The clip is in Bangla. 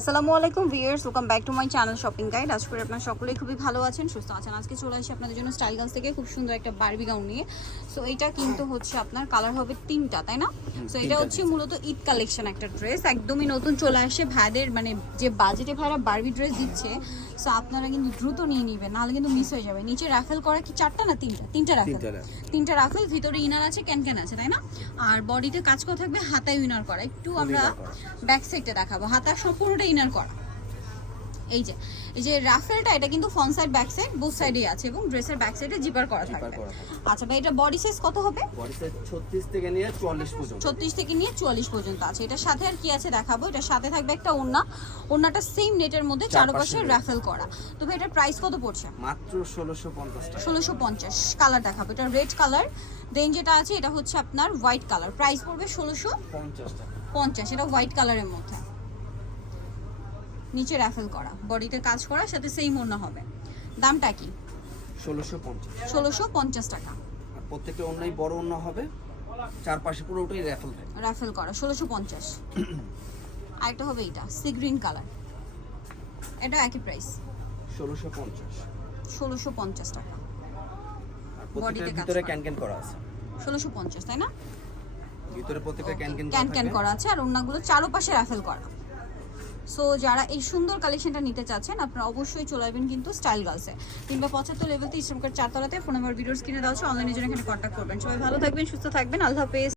আসসালামু আলাইকুম viewers welcome back to my channel shopping guide আজ করে আপনারা সকলেই খুবই ভালো আছেন সুস্থ আছেন। আজকে চলে আসি আপনাদের জন্য স্টাইলগঞ্জ থেকে খুব সুন্দর একটা বার্বি গাউন নিয়ে। সো এটা কিন্তু হচ্ছে আপনার কালার হবে তিনটা তাই না? সো এটা হচ্ছে মূলত ঈদ কালেকশন একটা ড্রেস একদমই নতুন চলে আসে ভাইদের মানে যে বাজেটে ভাইরা বার্বি ড্রেস দিচ্ছে সো আপনারা কিন্তু দ্রুত নিয়ে নেবেন নাহলে কিন্তু মিস হয়ে যাবে। নিচে রাফেল করা কি চারটা না তিনটা? তিনটা রাফেল তিনটা। রাফেল ভিতরে ইনার আছে ক্যান ক্যান আছে তাই না? আর বডিতে কাজ করা থাকবে হাতায় ইনার করা। একটু আমরা। ব্যাক সাইডটা দেখাবো। হাতার সম্পূর্ণটা ইনার করা। এই যে এই যে রাফেলটা এটা কিন্তু front side back side both সাইডেই আছে এবং ড্রেসের ব্যাক সাইডে জিপার করা থাকবে। আচ্ছা ভাই এটা বডি সাইজ কত হবে? বডি সাইজ 36 থেকে নিয়ে 44 পর্যন্ত। ছত্রিশ থেকে নিয়ে চুয়াল্লিশ পর্যন্ত আছে। এটার সাথে আর কি আছে দেখাবো? এটার সাথে থাকবে একটা ওড়না। ওড়নাটা সেম নেটের মধ্যে চারপাশে রাফেল করা। তো ভাই এটার প্রাইস কত পড়ছে? মাত্র 1650 টাকা। ষোলোশো পঞ্চাশ। কালার দেখাবো। এটা রেড কালার দেন যেটা আছে এটা হচ্ছে আপনার হোয়াইট কালার প্রাইস পড়বে ষোলোশো 50 টাকা। পঞ্চাশ। এটা হোয়াইট কালারের মধ্যে। নিচে র্যাফেল করা বডিতে কাজ করা সাথে সেম ওড়না হবে। দামটা কি? 1650 ষোলোশো পঞ্চাশ টাকা। প্রত্যেকটা অন্যায় বড় অন্য হবে চারপাশে পুরোটাই র্যাফেল র্যাফেল করা ষোলোশো পঞ্চাশ। আরেকটা হবে এইটা সি গ্রিন কালার এটা একই প্রাইস 1650 ষোলোশো পঞ্চাশ টাকা। Bodyতে প্রত্যেকটার কাজ ভিতরে ক্যান ক্যান করা আছে। ষোলোশো পঞ্চাশ তাই না? ভিতরে প্রত্যেকটা ক্যান ক্যান ক্যান করা আছে আর ওনাগুলো চারোপাশে রাফেল করা। সো যারা এই সুন্দর কালেকশনটা নিতে চাচ্ছেন, আপনারা অবশ্যই চলে আসবেন কিন্তু স্টাইল গার্লসে কিংবা পঁচাত্তর লেভেলতে ইসলামকার চারতলাতে ফোন নাম্বার ভিডিওস কিনে দেওয়া হচ্ছে অনলাইনের জন্য এখানে কন্ট্যাক্ট করবেন। সবাই ভালো থাকবেন, সুস্থ থাকবেন, আল্লাহ হাফেজ।